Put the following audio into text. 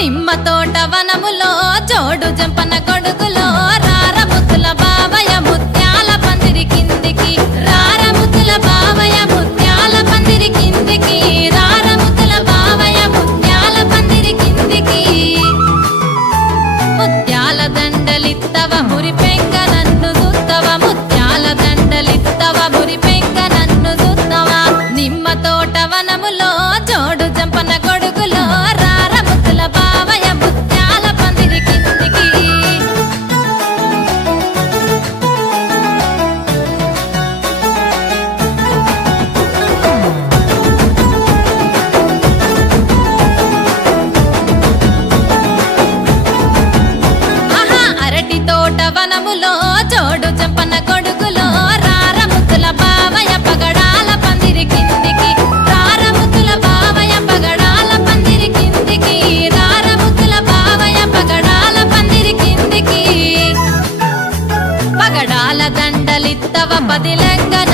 నిమ్మ తోట వనములో జోడు జంపన గొడుగులో రారముతుల బావయ ముత్యాల పందిరి కిందికి రారముతుల బావయ ముత్యాల పందిరి కిందికి రారముతుల బావయ ముత్యాల పందిరి కిందికి ముత్యాల దండలిత్తవ మురి పెంక నన్ను చూత్తవ ముత్యాల దండలిత్తవ మురి పెంక నన్ను చూత్తవ నిమ్మ తోట వనములో జోడు జంపన గొడుగులో రారముతుల బావయ ముత్యాల పందిరి కిందికి ఆహా అరటి తోట వనములో జోడు జంపన గొడుగులో రారముతుల బావయ పగడాల పందిరి కిందికి రారముతుల బావయ పగడాల పందిరి కిందికి రారముతుల బావయ పగడాల పందిరి కిందికి పగడాల దండలిత్తవ పదిలంగన